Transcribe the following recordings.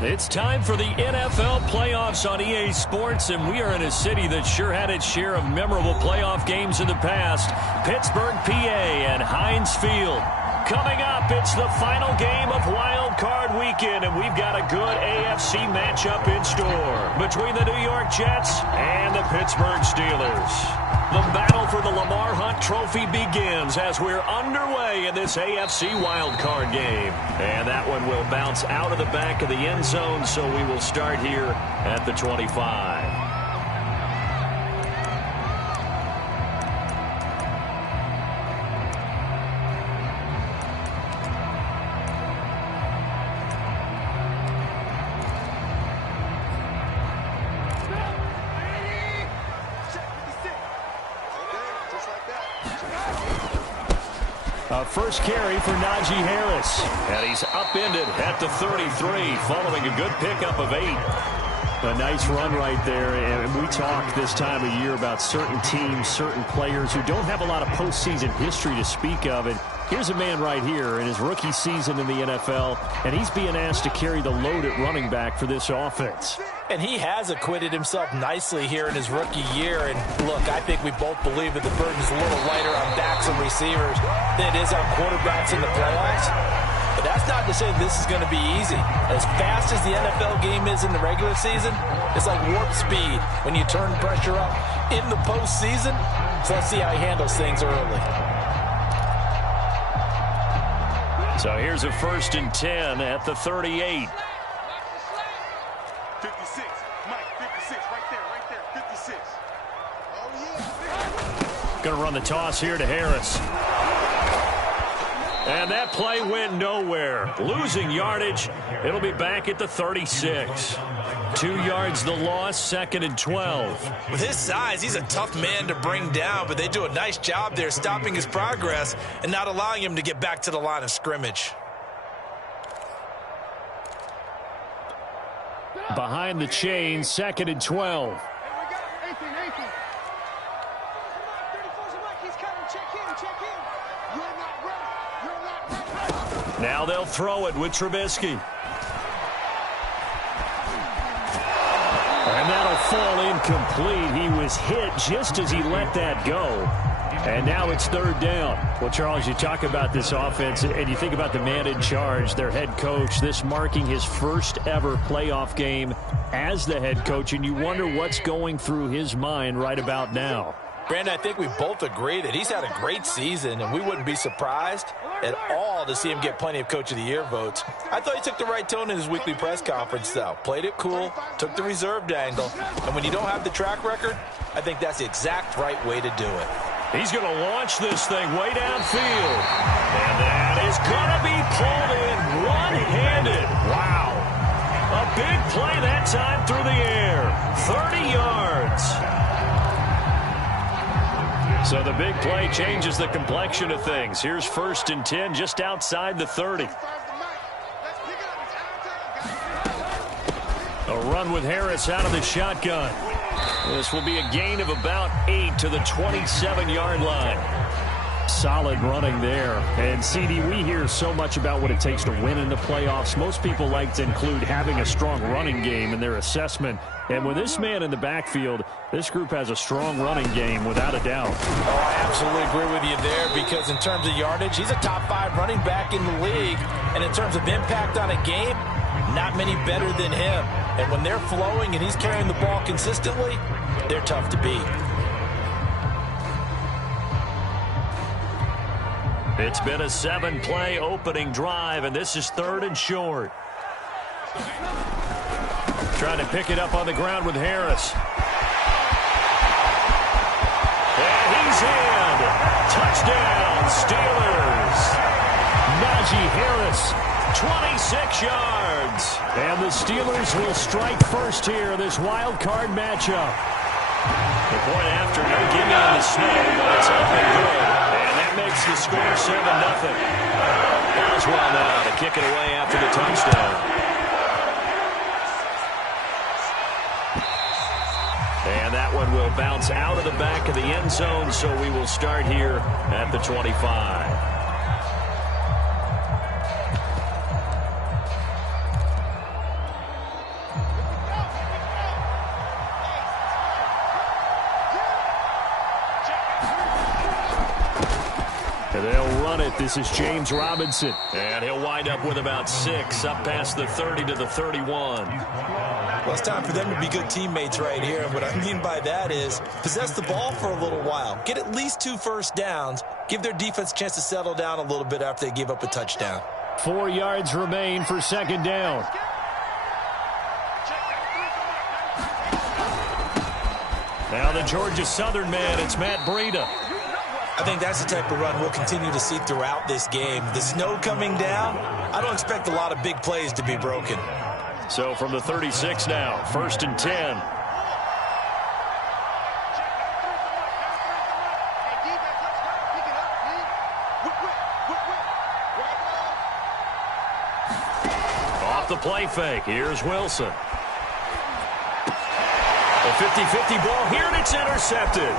It's time for the NFL playoffs on EA Sports, and we are in a city that sure had its share of memorable playoff games in the past. Pittsburgh, PA, and Heinz Field. Coming up, it's the final game of Wild Card Weekend, and we've got a good AFC matchup in store between the New York Jets and the Pittsburgh Steelers. The battle for the Lamar Hunt Trophy begins as we're underway in this AFC Wild Card game. And that one will bounce out of the back of the end zone, so we will start here at the 25. First carry for Najee Harris. And he's upended at the 33 following a good pickup of 8. A nice run right there. And we talk this time of year about certain teams, certain players who don't have a lot of postseason history to speak of. And here's a man right here in his rookie season in the NFL, and he's being asked to carry the load at running back for this offense. And he has acquitted himself nicely here in his rookie year. And look, I think we both believe that the burden's a little lighter on backs and receivers than it is on quarterbacks in the playoffs. But that's not to say this is going to be easy. As fast as the NFL game is in the regular season, it's like warp speed when you turn pressure up in the postseason. So let's see how he handles things early. So here's a 1st and 10 at the 38. 56, Mike, 56, right there, 56. Oh, yeah. Going to run the toss here to Harris. And that play went nowhere. Losing yardage. It'll be back at the 36. 2 yards the loss, 2nd and 12. With his size, he's a tough man to bring down, but they do a nice job there stopping his progress and not allowing him to get back to the line of scrimmage. Behind the chain, 2nd and 12. Now they'll throw it with Trubisky. And that'll fall incomplete. He was hit just as he let that go. And now it's 3rd down. Well, Charles, you talk about this offense, and you think about the man in charge, their head coach, this marking his first ever playoff game as the head coach, and you wonder what's going through his mind right about now. Brandon, I think we both agree that he's had a great season, and we wouldn't be surprised at all to see him get plenty of Coach of the Year votes. I thought he took the right tone in his weekly press conference, though. Played it cool, took the reserved angle, and when you don't have the track record, I think that's the exact right way to do it. He's going to launch this thing way downfield. And that is going to be pulled in one-handed. Wow. A big play that time through the air. 30 yards. So the big play changes the complexion of things. Here's 1st and 10 just outside the 30. A run with Harris out of the shotgun. This will be a gain of about 8 to the 27-yard line. Solid running there. And, CD, we hear so much about what it takes to win in the playoffs. Most people like to include having a strong running game in their assessment. And with this man in the backfield, this group has a strong running game without a doubt. Oh, I absolutely agree with you there, because in terms of yardage, he's a top 5 running back in the league. And in terms of impact on a game, not many better than him. And when they're flowing and he's carrying the ball consistently, they're tough to beat. It's been a 7-play opening drive, and this is 3rd and short. Trying to pick it up on the ground with Harris. And he's in. Touchdown, Steelers. Najee Harris, 26 yards. And the Steelers will strike first here in this wild card matchup. The point after, no gimme on the snow, but it's up and good. And that makes the score 7-0. Boswell now to kick it away after the touchdown. And that one will bounce out of the back of the end zone, so we will start here at the 25. They'll run it. This is James Robinson. And he'll wind up with about 6, up past the 30 to the 31. Well, it's time for them to be good teammates right here. And what I mean by that is possess the ball for a little while. Get at least 2 first downs. Give their defense a chance to settle down a little bit after they give up a touchdown. 4 yards remain for second down. Now the Georgia Southern man, it's Matt Breida. I think that's the type of run we'll continue to see throughout this game. The snow coming down, I don't expect a lot of big plays to be broken. So from the 36 now, 1st and 10. Off the play fake, here's Wilson. A 50-50 ball here, and it's intercepted.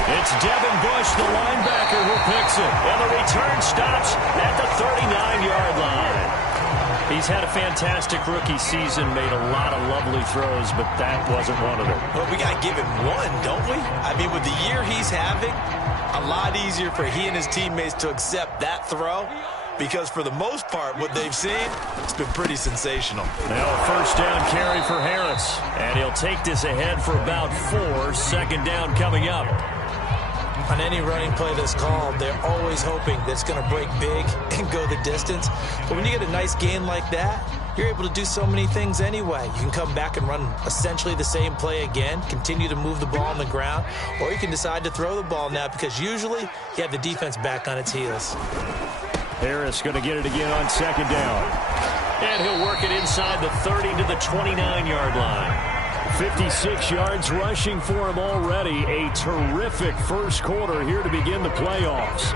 It's Devin Bush, the linebacker, who picks it. And the return stops at the 39-yard line. He's had a fantastic rookie season, made a lot of lovely throws, but that wasn't one of them. Well, we got to give him one, don't we? I mean, with the year he's having, a lot easier for he and his teammates to accept that throw. Because for the most part, what they've seen, it's been pretty sensational. Now a 1st down carry for Harris. And he'll take this ahead for about 4. 2nd down coming up. On any running play that's called, they're always hoping that it's going to break big and go the distance. But when you get a nice gain like that, you're able to do so many things anyway. You can come back and run essentially the same play again, continue to move the ball on the ground, or you can decide to throw the ball now because usually you have the defense back on its heels. Harris going to get it again on 2nd down. And he'll work it inside the 30 to the 29-yard line. 56 yards rushing for him already. A terrific first quarter here to begin the playoffs.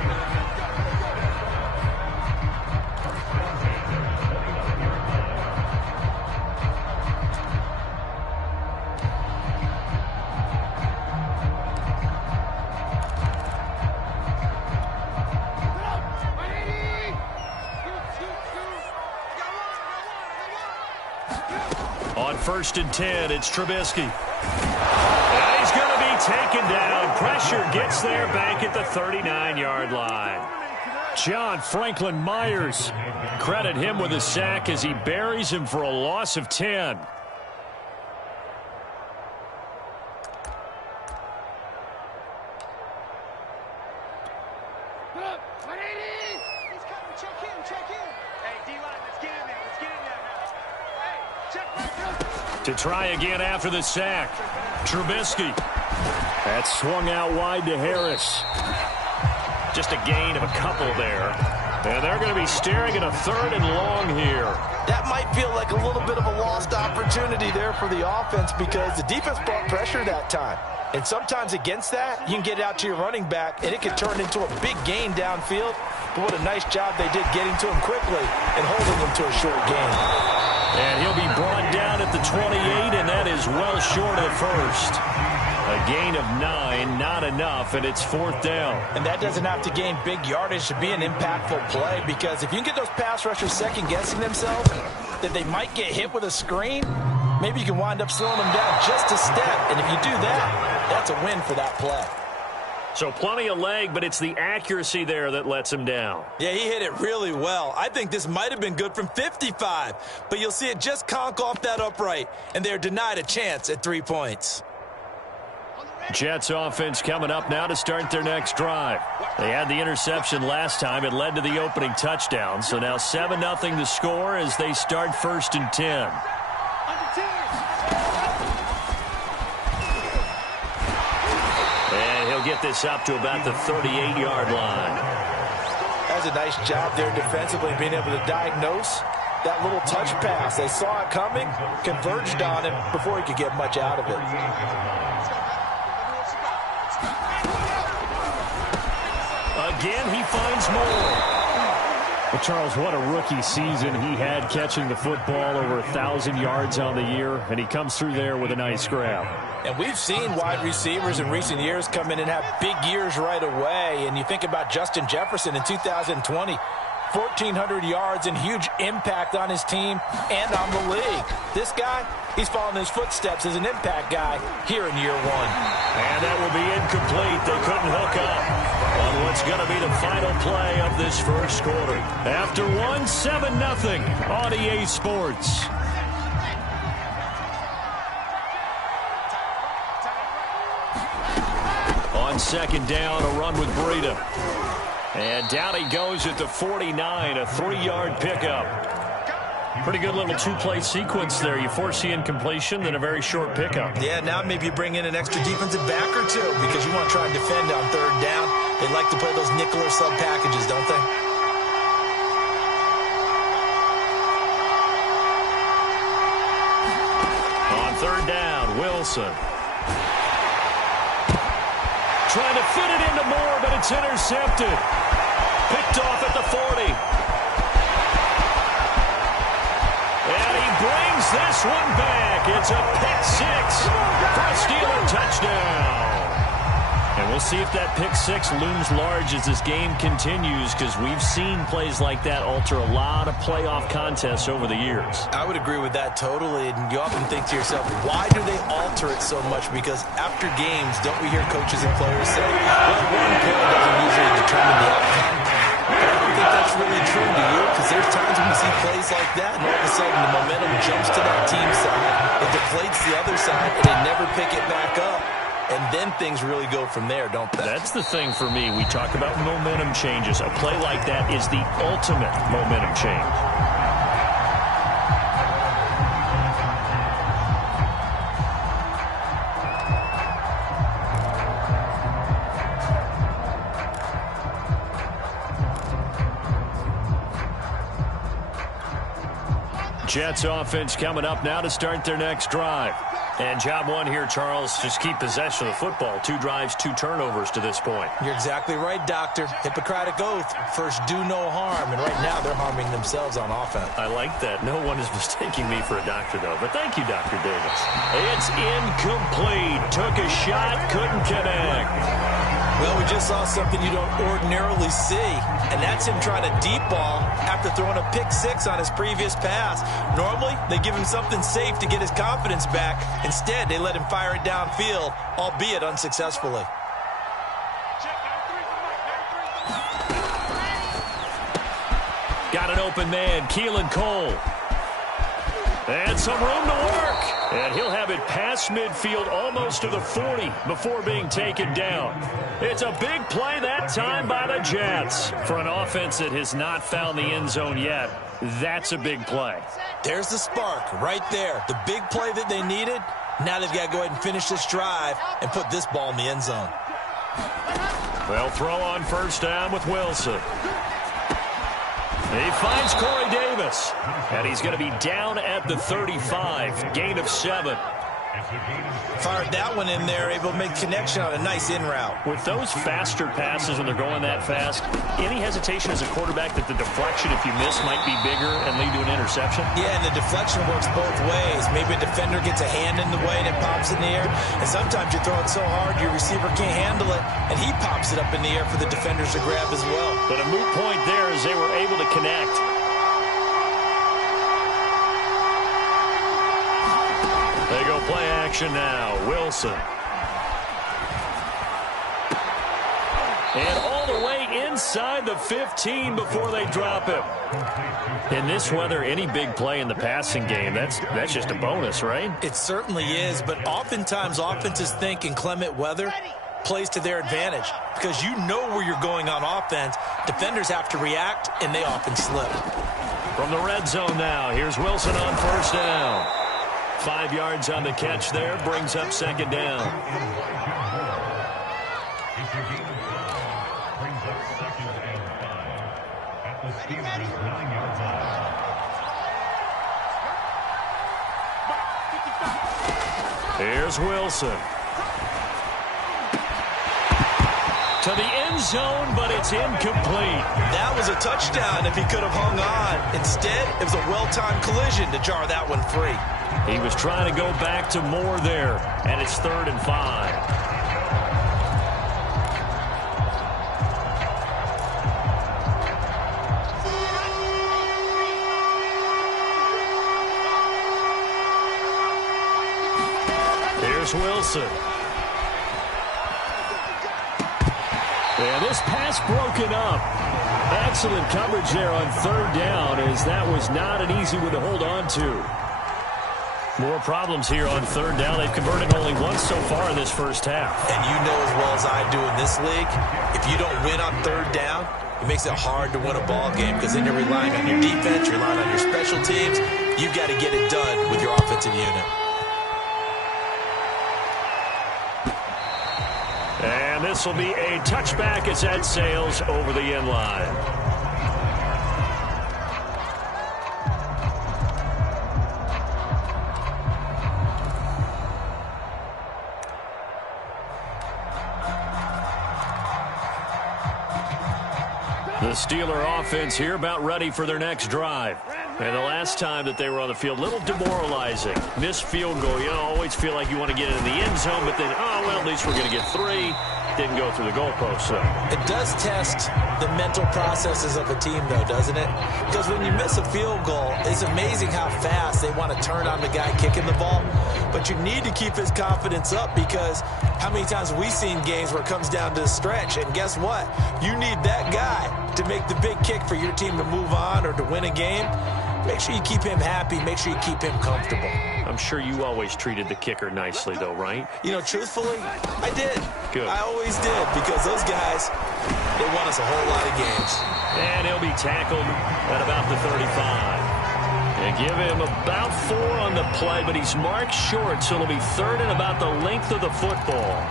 On 1st and 10, it's Trubisky. And he's going to be taken down. Pressure gets there back at the 39-yard line. John Franklin Myers. Credit him with a sack as he buries him for a loss of 10. To try again after the sack. Trubisky. That's swung out wide to Harris. Just a gain of a couple there. And they're going to be staring at a 3rd and long here. That might feel like a little bit of a lost opportunity there for the offense because the defense brought pressure that time. And sometimes against that, you can get out to your running back, and it can turn into a big gain downfield. But what a nice job they did getting to him quickly and holding him to a short gain. And he'll be brought down at the 28, and that is well short of the 1st. A gain of 9, not enough, and it's 4th down. And that doesn't have to gain big yardage to be an impactful play, because if you can get those pass rushers second-guessing themselves, that they might get hit with a screen, maybe you can wind up slowing them down just a step. And if you do that, that's a win for that play. So plenty of leg, but it's the accuracy there that lets him down. Yeah, he hit it really well. I think this might have been good from 55, but you'll see it just conk off that upright, and they're denied a chance at 3 points. Jets offense coming up now to start their next drive. They had the interception last time. It led to the opening touchdown. So now 7-0 the score as they start 1st and 10. And he'll get this up to about the 38-yard line. That's a nice job there defensively, being able to diagnose that little touch pass. They saw it coming, converged on him before he could get much out of it. Again, he finds more. Well, Charles, what a rookie season he had, catching the football over 1,000 yards on the year, and he comes through there with a nice grab. And we've seen wide receivers in recent years come in and have big years right away. And you think about Justin Jefferson in 2020, 1,400 yards and huge impact on his team and on the league. This guy, he's following his footsteps as an impact guy here in year one. And that will be incomplete. They couldn't hook up on what's going to be the final play of this first quarter. After one, 7-0 on EA Sports. On second down, a run with Breida. And down he goes at the 49, a 3-yard pickup. Pretty good little two-play sequence there. You force the incompletion, then a very short pickup. Yeah, now maybe you bring in an extra defensive back or two because you want to try and defend on third down. They like to play those nickel or sub packages, don't they? On third down, Wilson. Trying to fit it into Moore, but it's intercepted. Picked off at the 40. And he brings this one back. It's a pick-6 for a Steeler touchdown. And we'll see if that pick-6 looms large as this game continues, because we've seen plays like that alter a lot of playoff contests over the years. I would agree with that totally. And you often think to yourself, why do they alter it so much? Because after games, don't we hear coaches and players say, well, one play doesn't usually determine the outcome. But I don't think that's really true, do you? Because there's times when we see plays like that, and all of a sudden the momentum jumps to that team side, it deflates the other side, and they never pick it back up. And then things really go from there, don't they? That's the thing for me. We talk about momentum changes. A play like that is the ultimate momentum change. Jets offense coming up now to start their next drive. And job one here, Charles, just keep possession of the football. 2 drives, 2 turnovers to this point. You're exactly right, Doctor. Hippocratic oath. First, do no harm. And right now, they're harming themselves on offense. I like that. No one is mistaking me for a doctor, though. But thank you, Dr. Davis. It's incomplete. Took a shot, couldn't connect. Well, we just saw something you don't ordinarily see, and that's him trying to deep ball after throwing a pick-6 on his previous pass. Normally, they give him something safe to get his confidence back. Instead, they let him fire it downfield, albeit unsuccessfully. Got an open man, Keelan Cole. And some room to work. And he'll have it past midfield almost to the 40 before being taken down. It's a big play that time by the Jets. For an offense that has not found the end zone yet, that's a big play. There's the spark right there. The big play that they needed. Now they've got to go ahead and finish this drive and put this ball in the end zone. Well, throw on first down with Wilson. He finds Corey Davis, and he's going to be down at the 35, gain of 7. Fired that one in there, able to make connection on a nice in route. With those faster passes when they're going that fast, any hesitation as a quarterback that the deflection, if you miss, might be bigger and lead to an interception? Yeah, and the deflection works both ways. Maybe a defender gets a hand in the way and it pops in the air, and sometimes you throw it so hard your receiver can't handle it, and he pops it up in the air for the defenders to grab as well. But a moot point there as they were able to connect. They go play action now. Wilson. And all the way inside the 15 before they drop him. In this weather, any big play in the passing game, that's just a bonus, right? It certainly is, but oftentimes offenses think in clement weather plays to their advantage because you know where you're going on offense. Defenders have to react, and they often slip. From the red zone now, here's Wilson on first down. 5 yards on the catch there, brings up second down. Here's Wilson. To the end zone, but it's incomplete. That was a touchdown if he could have hung on. Instead, it was a well-timed collision to jar that one free. He was trying to go back to Moore there, and it's 3rd and 5. Here's Wilson. And this pass broken up. Excellent coverage there on third down, as that was not an easy one to hold on to. More problems here on third down. They've converted only once so far in this first half. And you know as well as I do in this league, if you don't win on third down, it makes it hard to win a ball game because then you're relying on your defense, you're relying on your special teams. You've got to get it done with your offensive unit. And this will be a touchback as that sails over the end line. The Steeler offense here about ready for their next drive. And the last time that they were on the field, a little demoralizing. Missed field goal. You always feel like you want to get into the end zone, but then, oh, well, at least we're going to get 3. Didn't go through the goalpost, so. It does test the mental processes of a team, though, doesn't it? Because when you miss a field goal, it's amazing how fast they want to turn on the guy kicking the ball. But you need to keep his confidence up because how many times have we seen games where it comes down to the stretch? And guess what? You need that guy to make the big kick for your team to move on or to win a game. Make sure you keep him happy. Make sure you keep him comfortable. I'm sure you always treated the kicker nicely, though, right? You know, truthfully, I did. Good. I always did because those guys, they won us a whole lot of games. And he'll be tackled at about the 35. They give him about 4 on the play, but he's marked short, so it'll be 3rd and about the length of the football.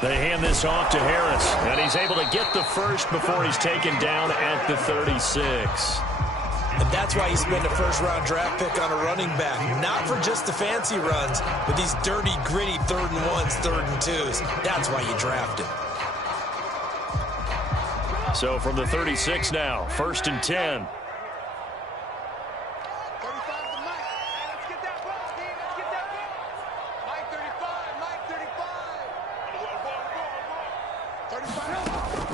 They hand this off to Harris, and he's able to get the first before he's taken down at the 36. And that's why you spend a first-round draft pick on a running back. Not for just the fancy runs, but these dirty, gritty 3rd and 1s, 3rd and 2s. That's why you draft him. So from the 36 now, 1st and 10.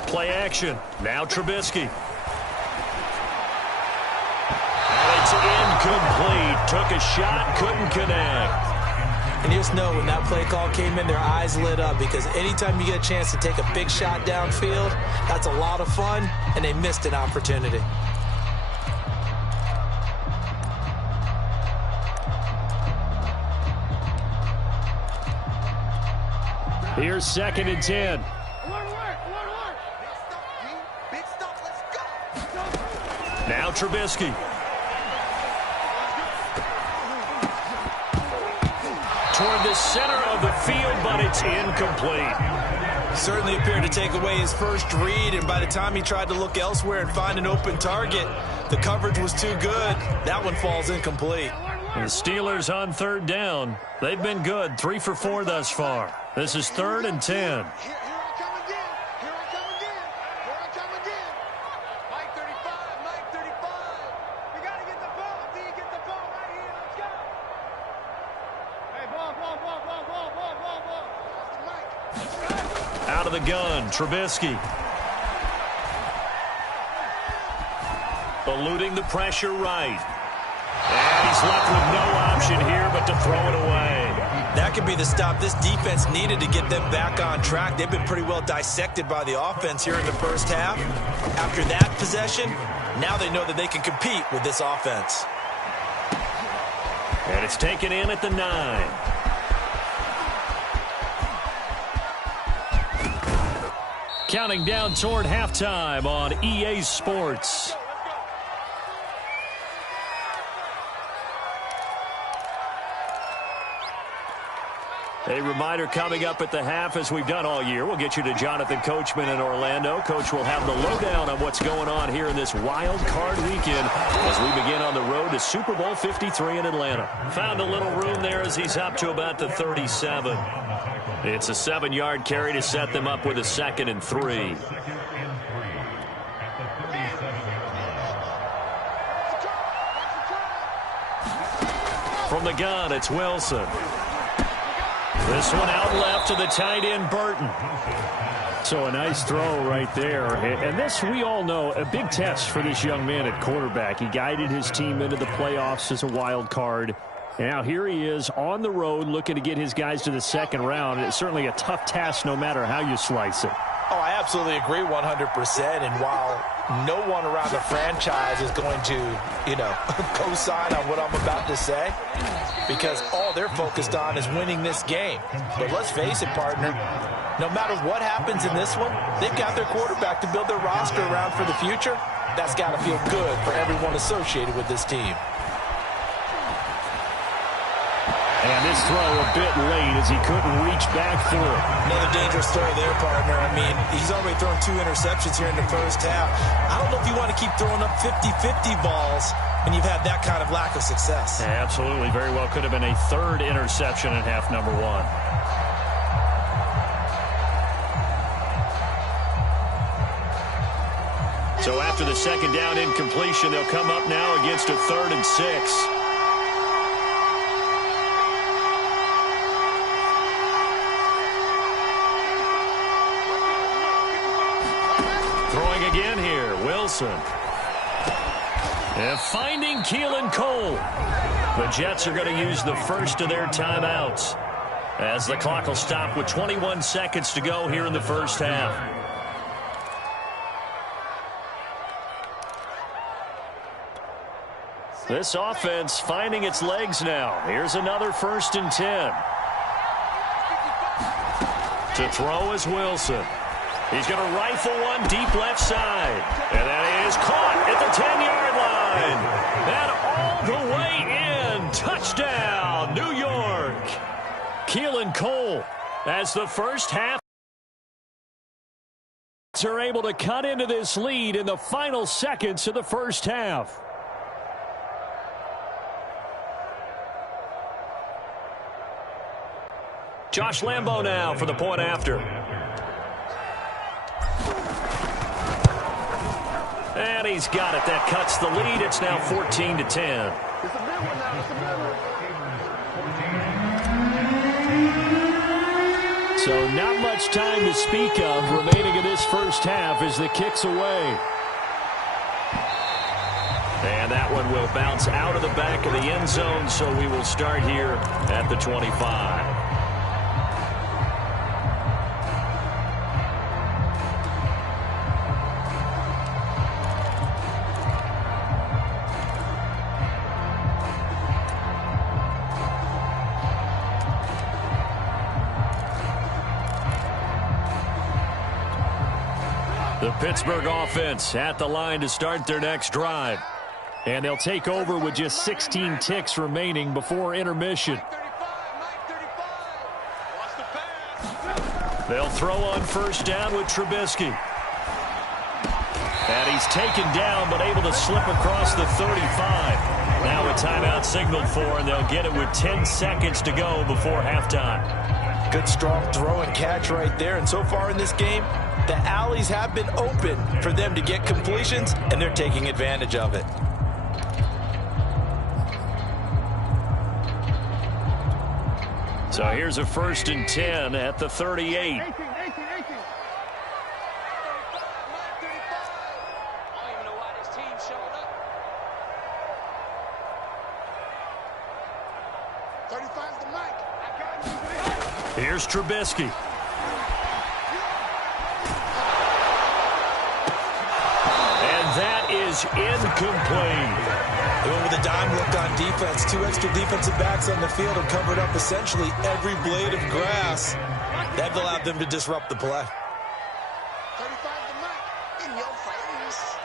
Play action. Now Trubisky. And it's incomplete. Took a shot, couldn't connect. And you just know when that play call came in, their eyes lit up because anytime you get a chance to take a big shot downfield, that's a lot of fun, and they missed an opportunity. Here's 2nd and 10. Now Trubisky. Toward the center of the field, but it's incomplete. Certainly appeared to take away his first read, and by the time he tried to look elsewhere and find an open target, the coverage was too good. That one falls incomplete. The Steelers on 3rd down. They've been good, 3 for 4 thus far. This is 3rd and 10. Out of the gun, Trubisky. Eluding the pressure right. And he's left with no option here but to throw it away. That could be the stop this defense needed to get them back on track. They've been pretty well dissected by the offense here in the first half. After that possession, now they know that they can compete with this offense. And it's taken in at the 9. Counting down toward halftime on EA Sports. A reminder coming up at the half, as we've done all year. We'll get you to Jonathan Coachman in Orlando. Coach will have the lowdown on what's going on here in this wild card weekend as we begin on the road to Super Bowl 53 in Atlanta. Found a little room there as he's up to about the 37. It's a 7-yard carry to set them up with a 2nd and 3. From the gun, it's Wilson. This one out left to the tight end, Burton. So a nice throw right there. And this, we all know, a big test for this young man at quarterback. He guided his team into the playoffs as a wild card. Now here he is on the road looking to get his guys to the second round. It's certainly a tough task no matter how you slice it. Oh, I absolutely agree 100%. And while no one around the franchise is going to, co-sign on what I'm about to say, because all they're focused on is winning this game. But let's face it, partner, no matter what happens in this one, they've got their quarterback to build their roster around for the future. That's got to feel good for everyone associated with this team. And this throw a bit late as he couldn't reach back for it. Another dangerous throw there, partner. I mean, he's already thrown 2 interceptions here in the first half. I don't know if you want to keep throwing up 50-50 balls when you've had that kind of lack of success. Yeah, absolutely. Very well could have been a 3rd interception in half number 1. So after the second down incompletion, they'll come up now against a 3rd and 6. Throwing again here, Wilson. And finding Keelan Cole. The Jets are going to use the first of their timeouts as the clock will stop with 21 seconds to go here in the first half. This offense finding its legs now. Here's another 1st and 10. To throw is Wilson. He's going to rifle one deep left side. And that is caught at the 10-yard line. And all the way in. Touchdown, New York. Keelan Cole, as the first half are able to cut into this lead in the final seconds of the first half. Josh Lambo now for the point after. And he's got it. That cuts the lead. It's now 14-10. It's a big one now. It's a big one. So not much time to speak of remaining in this first half as the kick's away. And that one will bounce out of the back of the end zone, so we will start here at the 25. The Pittsburgh offense at the line to start their next drive. And they'll take over with just 16 ticks remaining before intermission. They'll throw on first down with Trubisky. And he's taken down but able to slip across the 35. Now a timeout signaled for, and they'll get it with 10 seconds to go before halftime. Good strong throw and catch right there. And so far in this game, the alleys have been open for them to get completions, and they're taking advantage of it. So here's a 1st and 10 at the 38. 35's the mic. Here's Trubisky. And that is incomplete. They went with a dime look on defense. 2 extra defensive backs on the field and covered up essentially every blade of grass. That allowed them to disrupt the play. 35's the mic. In your face.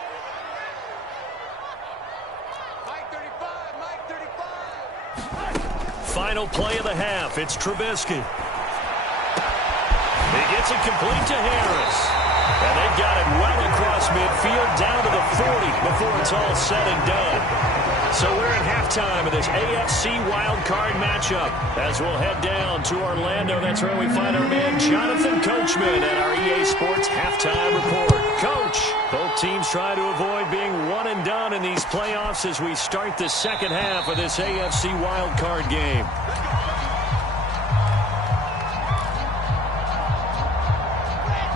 Mike 35, Mike 35. Final play of the half. It's Trubisky. He gets it complete to Harris. And they've got it well across midfield down to the 40 before it's all said and done. So we're at halftime of this AFC wildcard matchup as we'll head down to Orlando. That's where we find our man Jonathan Coachman at our EA Sports Halftime Report. Coach, both teams try to avoid being one and done in these playoffs as we start the second half of this AFC wildcard game.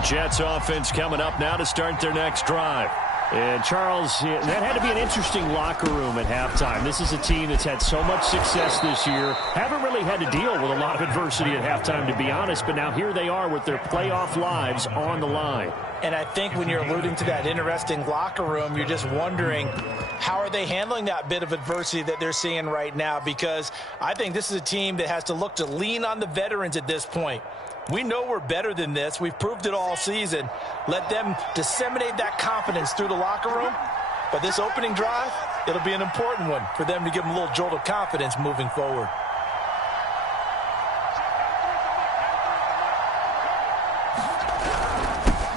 Jets offense coming up now to start their next drive. And, Charles, that had to be an interesting locker room at halftime. This is a team that's had so much success this year. Haven't really had to deal with a lot of adversity at halftime, to be honest. But now here they are with their playoff lives on the line. And I think when you're alluding to that interesting locker room, you're just wondering, how are they handling that bit of adversity that they're seeing right now? Because I think this is a team that has to look to lean on the veterans at this point. We know we're better than this. We've proved it all season. Let them disseminate that confidence through the locker room. But this opening drive, it'll be an important one for them to give them a little jolt of confidence moving forward.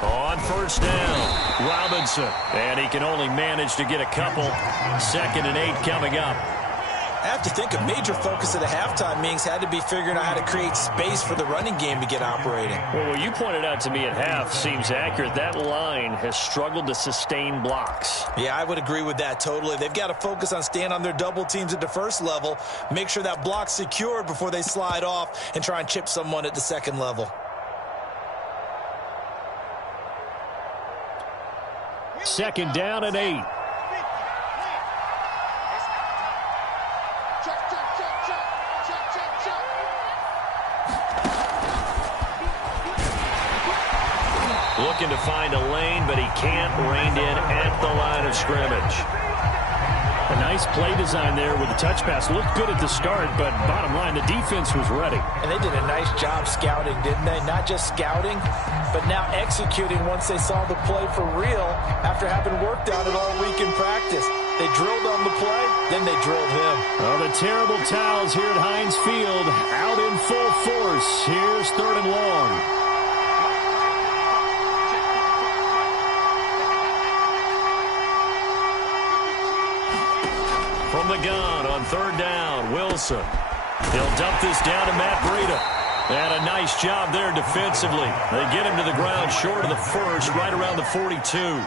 On first down, Robinson. And he can only manage to get a couple. 2nd and 8 coming up. I have to think a major focus at the halftime meetings had to be figuring out how to create space for the running game to get operating. Well, what you pointed out to me at half seems accurate. That line has struggled to sustain blocks. Yeah, I would agree with that totally. They've got to focus on staying on their double teams at the first level, make sure that block's secured before they slide off and try and chip someone at the second level. Second down and 8. Looking to find a lane, but he can't. Reined in at the line of scrimmage. A nice play design there with the touch pass. Looked good at the start, but bottom line, the defense was ready. And they did a nice job scouting, didn't they? Not just scouting, but now executing once they saw the play for real after having worked on it all week in practice. They drilled on the play, then they drilled him. Oh, the terrible towels here at Heinz Field out in full force. Here's 3rd and long. From the gun on 3rd down, Wilson. He'll dump this down to Matt Breida. And a nice job there defensively. They get him to the ground short of the first, right around the 42.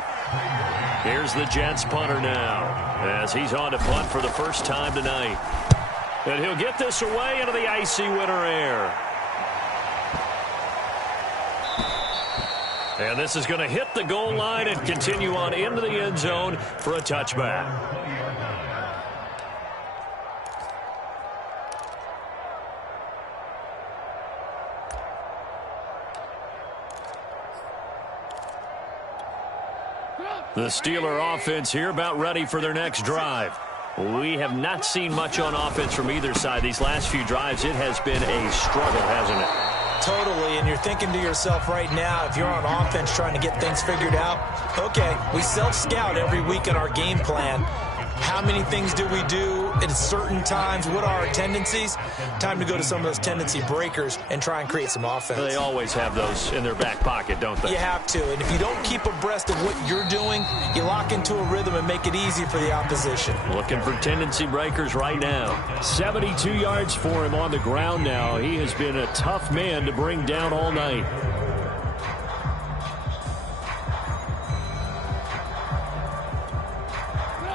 Here's the Jets punter now, as he's on to punt for the first time tonight. And he'll get this away into the icy winter air. And this is going to hit the goal line and continue on into the end zone for a touchback. The Steeler offense here about ready for their next drive. We have not seen much on offense from either side. These last few drives, it has been a struggle, hasn't it? Totally, and you're thinking to yourself right now, if you're on offense trying to get things figured out, okay, we self-scout every week in our game plan. How many things do we do at certain times? What are our tendencies? Time to go to some of those tendency breakers and try and create some offense. They always have those in their back pocket, don't they? You have to, and if you don't keep abreast of what you're doing, you lock into a rhythm and make it easy for the opposition. Looking for tendency breakers right now. 72 yards for him on the ground now. He has been a tough man to bring down all night.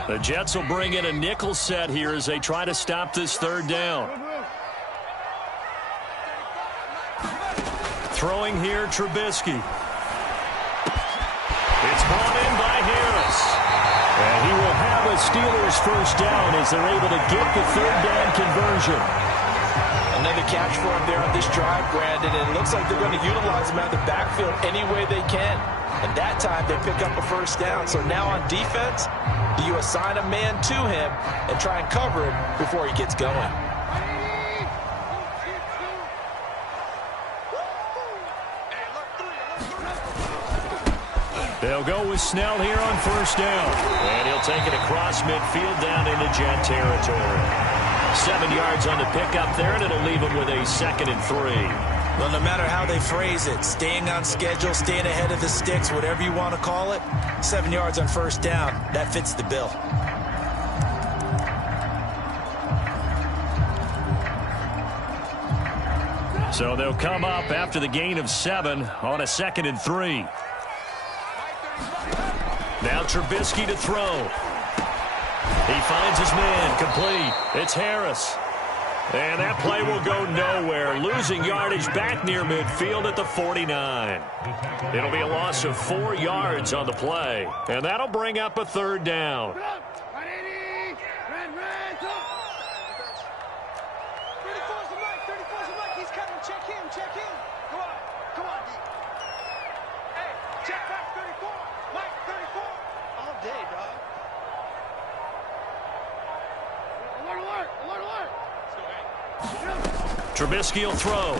The Jets will bring in a nickel set here as they try to stop this 3rd down. Throwing here, Trubisky. It's brought in by Harris. And he will have a Steelers first down as they're able to get the 3rd down conversion. Another catch for him there on this drive, Brandon. And it looks like they're going to utilize him out of the backfield any way they can. And that time they pick up a first down. So now on defense, do you assign a man to him and try and cover him before he gets going? They'll go with Snell here on first down. And he'll take it across midfield down into Jet territory. 7 yards on the pickup there, and it'll leave him with a 2nd and 3. Well, no matter how they phrase it, staying on schedule, staying ahead of the sticks, whatever you want to call it, 7 yards on first down, that fits the bill. So they'll come up after the gain of 7 on a 2nd and 3. Now Trubisky to throw. He finds his man, complete. It's Harris. And that play will go nowhere, losing yardage back near midfield at the 49. It'll be a loss of 4 yards on the play, and that'll bring up a third down. Trubisky will throw.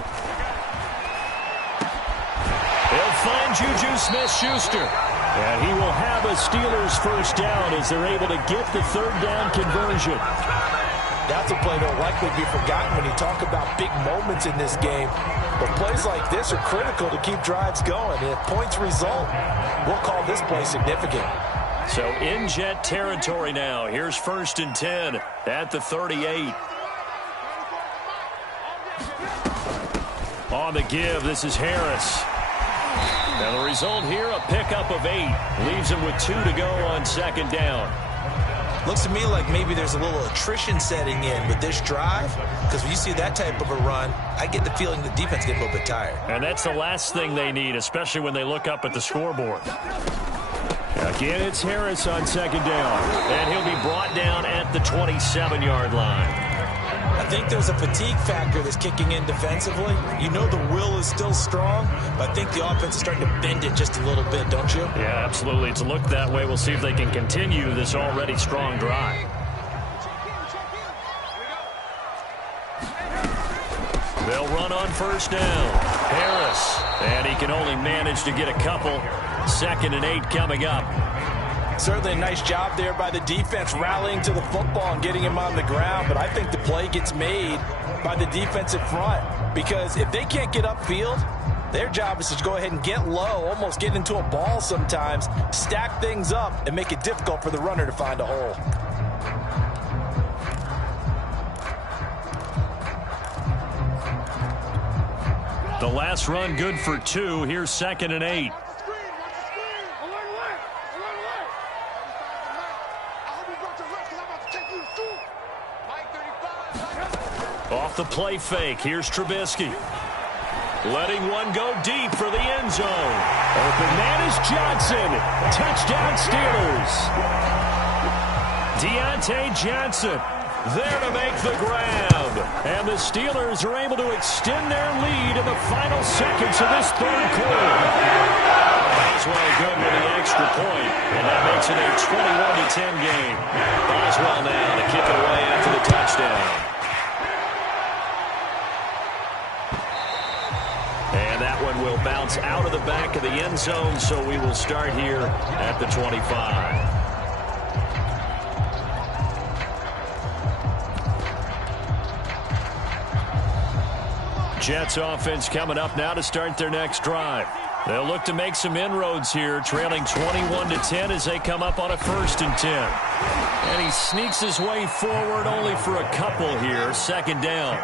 They'll find Juju Smith-Schuster. And he will have a Steelers first down as they're able to get the third down conversion. That's a play that will likely be forgotten when you talk about big moments in this game. But plays like this are critical to keep drives going. And if points result, we'll call this play significant. So in Jet territory now. Here's 1st and 10 at the 38. On the give, this is Harris. And the result here, a pickup of 8. Leaves him with 2 to go on 2nd down. Looks to me like maybe there's a little attrition setting in with this drive, because when you see that type of a run, I get the feeling the defense is getting a little bit tired. And that's the last thing they need, especially when they look up at the scoreboard. Again, it's Harris on 2nd down. And he'll be brought down at the 27-yard line. I think there's a fatigue factor that's kicking in defensively. You know the will is still strong, but I think the offense is starting to bend it just a little bit, don't you? Yeah, absolutely. It's looked that way. We'll see if they can continue this already strong drive. They'll run on 1st down. Harris. And he can only manage to get a couple. 2nd and 8 coming up. Certainly a nice job there by the defense rallying to the football and getting him on the ground, but I think the play gets made by the defensive front, because if they can't get upfield, their job is to go ahead and get low, almost get into a ball sometimes, stack things up, and make it difficult for the runner to find a hole. The last run good for 2. Here's 2nd and 8. Off the play fake, here's Trubisky. Letting one go deep for the end zone. Open man is Johnson. Touchdown Steelers. Deontay Johnson there to make the grab. And the Steelers are able to extend their lead in the final seconds of this 3rd quarter. Boswell good with the extra point, and that makes it a 21-10 game. Boswell now to kick it away after the touchdown. And that one will bounce out of the back of the end zone, so we will start here at the 25. Jets offense coming up now to start their next drive. They'll look to make some inroads here, trailing 21-10 as they come up on a 1st and 10. And he sneaks his way forward only for a couple here, 2nd down.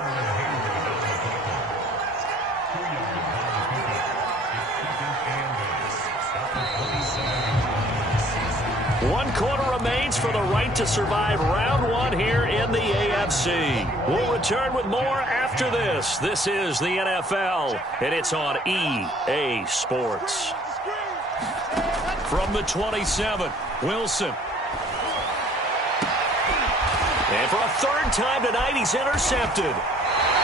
One quarter remains for the right to survive round 1 here in the AFC. We'll return with more after this. This is the NFL, and it's on EA Sports. From the 27, Wilson. And for a 3rd time tonight, he's intercepted.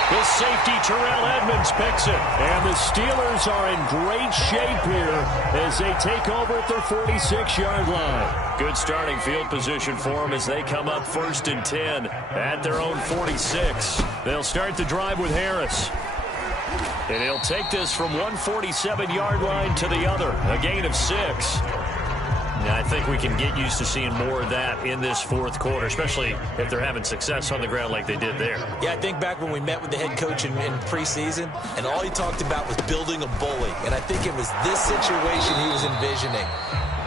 The safety, Terrell Edmonds, picks it. And the Steelers are in great shape here as they take over at their 46-yard line. Good starting field position for them as they come up 1st and 10 at their own 46. They'll start the drive with Harris. And he'll take this from one 47-yard line to the other, a gain of 6. I think we can get used to seeing more of that in this 4th quarter, especially if they're having success on the ground like they did there. Yeah, I think back when we met with the head coach in preseason, and all he talked about was building a bully. And I think it was this situation he was envisioning.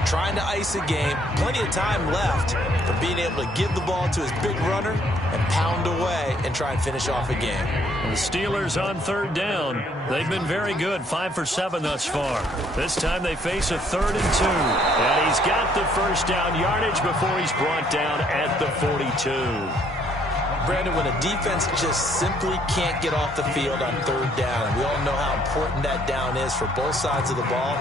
Trying to ice a game, plenty of time left for being able to give the ball to his big runner and pound away and try and finish off a game. The Steelers on 3rd down. They've been very good, 5 for 7 thus far. This time they face a 3rd and 2. And he's got the first down yardage before he's brought down at the 42. Brandon, when a defense just simply can't get off the field on third down, and we all know how important that down is for both sides of the ball,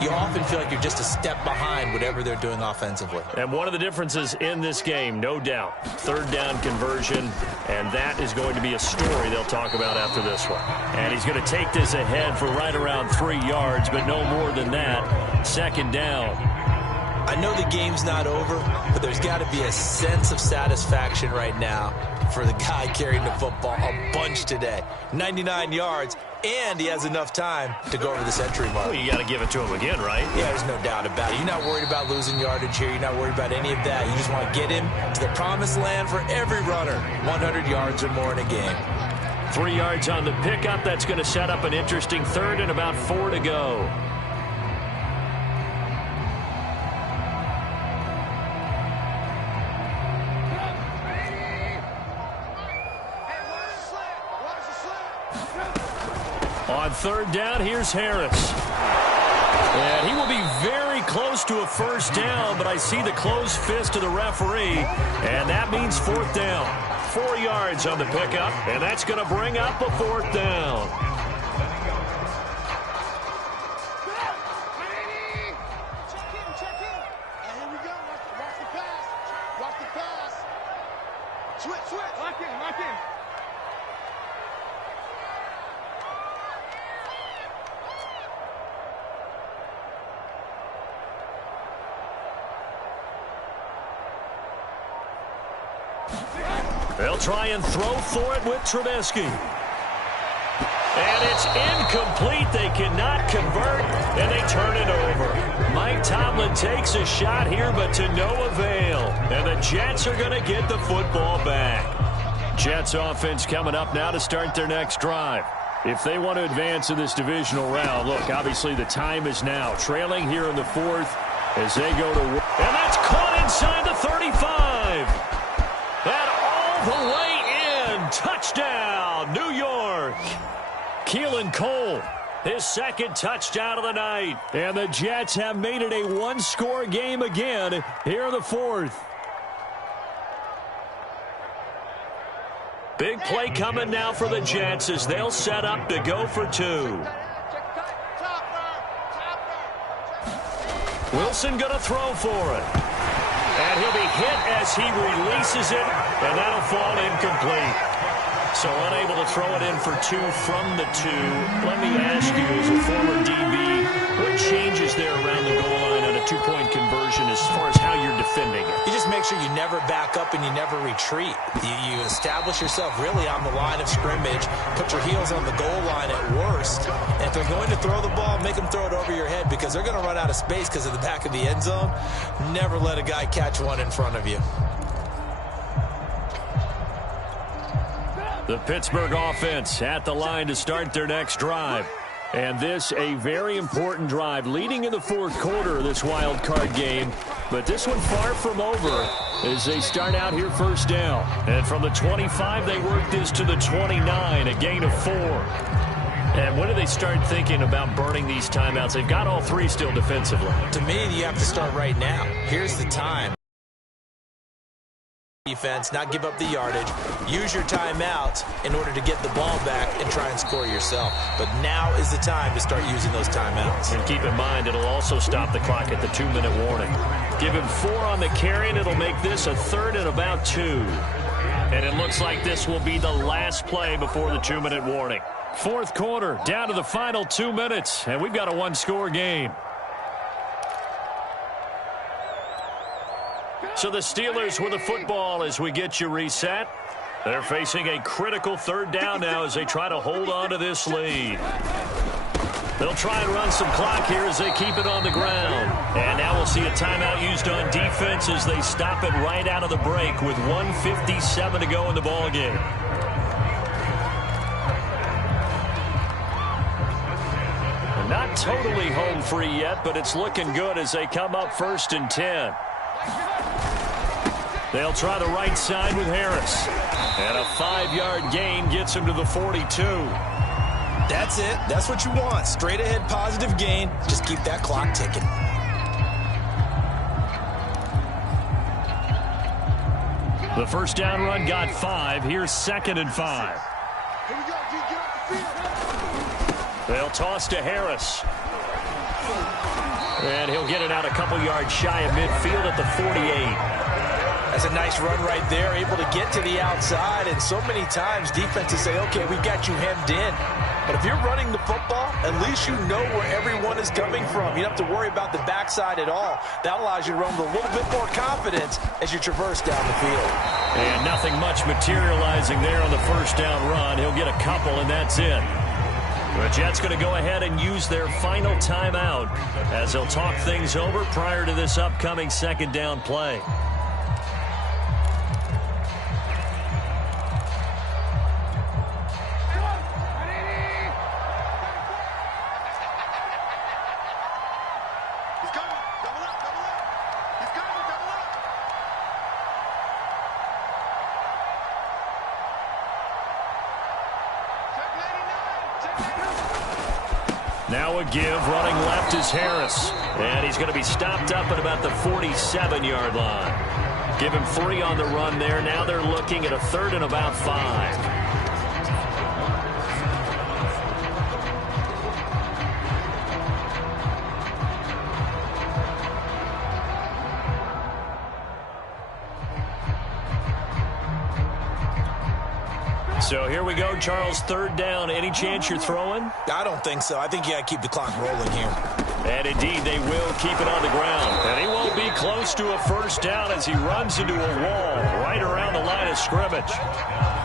you often feel like you're just a step behind whatever they're doing offensively. And one of the differences in this game, no doubt, third down conversion, and that is going to be a story they'll talk about after this one. And he's going to take this ahead for right around 3 yards, but no more than that. Second down. I know the game's not over, but there's got to be a sense of satisfaction right now for the guy carrying the football a bunch today. 99 yards, and he has enough time to go over the century mark. Well, you got to give it to him again, right? Yeah, there's no doubt about it. You're not worried about losing yardage here. You're not worried about any of that. You just want to get him to the promised land for every runner. 100 yards or more in a game. 3 yards on the pickup. That's going to set up an interesting third and about 4 to go. On third down, here's Harris. And he will be very close to a first down, but I see the closed fist of the referee, and that means fourth down. 4 yards on the pickup, and that's going to bring up a fourth down. Check in. And here we go. Watch the pass. Watch the pass. Switch. Lock in. They'll try and throw for it with Trubisky. And it's incomplete. They cannot convert, and they turn it over. Mike Tomlin takes a shot here, but to no avail. And the Jets are going to get the football back. Jets offense coming up now to start their next drive. If they want to advance in this divisional round, look, obviously the time is now. Trailing here in the fourth as they go to work. And that's caught inside the 35. And all the way in. Touchdown, New York. Keelan Cole, his second touchdown of the night. And the Jets have made it a one-score game again here in the fourth. Big play coming now for the Jets as they'll set up to go for two. Wilson going to throw for it. And he'll be hit as he releases it, and that'll fall incomplete. So unable to throw it in for two from the two. Let me ask you, as a former DB, what changes there around the goal line on a two-point conversion as far as how you're defending it? You just make sure you never back up and you never retreat. You establish yourself really on the line of scrimmage, put your heels on the goal line at worst. And if they're going to throw the ball, make them throw it over your head because they're going to run out of space because of the back of the end zone. Never let a guy catch one in front of you. The Pittsburgh offense at the line to start their next drive. And this a very important drive leading in the fourth quarter of this wild card game. But this one far from over as they start out here first down. And from the 25, they work this to the 29, a gain of 4. And when do they start thinking about burning these timeouts? They've got all three still defensively. To me, you have to start right now. Here's the time. Defense, not give up the yardage. Use your timeouts in order to get the ball back and try and score yourself. But now is the time to start using those timeouts. And keep in mind, it'll also stop the clock at the 2-minute warning. Give him 4 on the carry, and it'll make this a third and about 2. And it looks like this will be the last play before the 2-minute warning. Fourth quarter, down to the final 2 minutes, and we've got a one-score game. So the Steelers with the football as we get you reset. They're facing a critical third down now as they try to hold on to this lead. They'll try and run some clock here as they keep it on the ground. And now we'll see a timeout used on defense as they stop it right out of the break with 1:57 to go in the ballgame. Not totally home free yet, but it's looking good as they come up 1st and 10. They'll try the right side with Harris. And a 5-yard gain gets him to the 42. That's it. That's what you want. Straight ahead positive gain. Just keep that clock ticking. The first down run got 5. Here's 2nd and 5. Here we go, G. Get off the field. They'll toss to Harris. And he'll get it out a couple yards shy of midfield at the 48. That's a nice run right there, able to get to the outside. And so many times defenses say, okay, we've got you hemmed in. But if you're running the football, at least you know where everyone is coming from. You don't have to worry about the backside at all. That allows you to run with a little bit more confidence as you traverse down the field. And nothing much materializing there on the first down run. He'll get a couple, and that's it. The Jets going to go ahead and use their final timeout as they'll talk things over prior to this upcoming 2nd down play. Now a give, running left is Harris. And he's going to be stopped up at about the 47-yard line. Give him 3 on the run there. Now they're looking at a 3rd and about 5. So here we go, Charles, 3rd down. Any chance you're throwing? I don't think so. I think you got to keep the clock rolling here. And indeed, they will keep it on the ground. And he won't be close to a first down as he runs into a wall right around the line of scrimmage.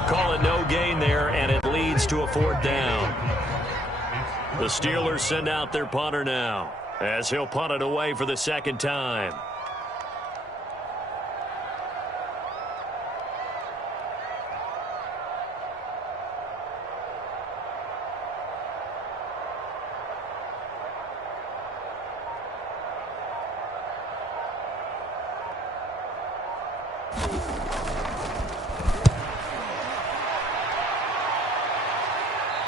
Call it no gain there, and it leads to a 4th down. The Steelers send out their punter now as he'll punt it away for the 2nd time.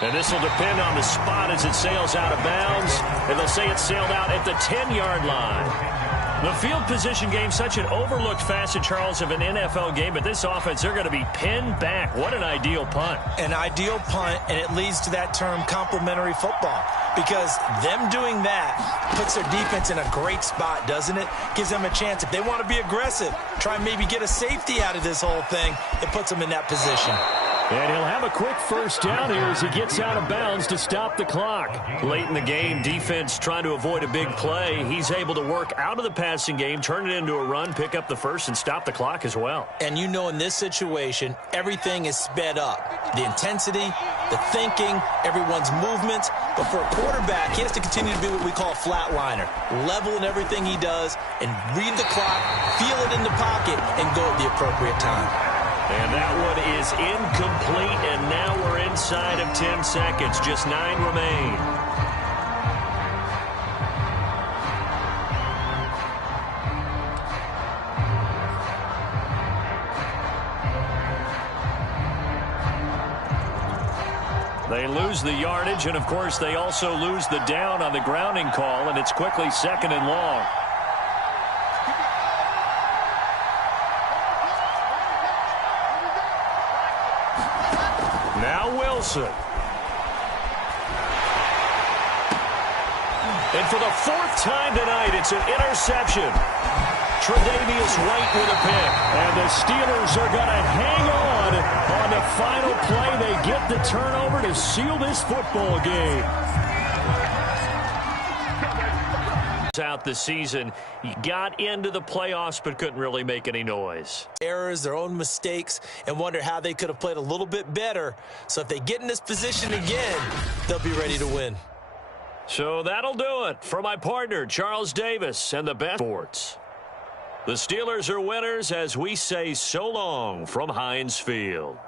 And this will depend on the spot as it sails out of bounds. And they'll say it sailed out at the 10-yard line. The field position game, such an overlooked facet, Charles, of an NFL game. But this offense, they're going to be pinned back. What an ideal punt. An ideal punt, and it leads to that term complementary football. Because them doing that puts their defense in a great spot, doesn't it? Gives them a chance. If they want to be aggressive, try and maybe get a safety out of this whole thing, it puts them in that position. And he'll have a quick first down here as he gets out of bounds to stop the clock. Late in the game, defense trying to avoid a big play. He's able to work out of the passing game, turn it into a run, pick up the first, and stop the clock as well. And you know in this situation, everything is sped up. The intensity, the thinking, everyone's movements. But for a quarterback, he has to continue to be what we call a flatliner. Level in everything he does and read the clock, feel it in the pocket, and go at the appropriate time. And that one is incomplete, and now we're inside of 10 seconds. Just 9 remain. They lose the yardage, and, of course, they also lose the down on the grounding call, and it's quickly 2nd and long. Now Wilson. And for the 4th time tonight, it's an interception. Tre'Davious White with a pick. And the Steelers are going to hang on the final play. They get the turnover to seal this football game. Out the season, he got into the playoffs but couldn't really make any noise. Errors, their own mistakes, and wonder how they could have played a little bit better. So if they get in this position again, they'll be ready to win. So that'll do it for my partner, Charles Davis, and the best sports. The Steelers are winners as we say so long from Heinz Field.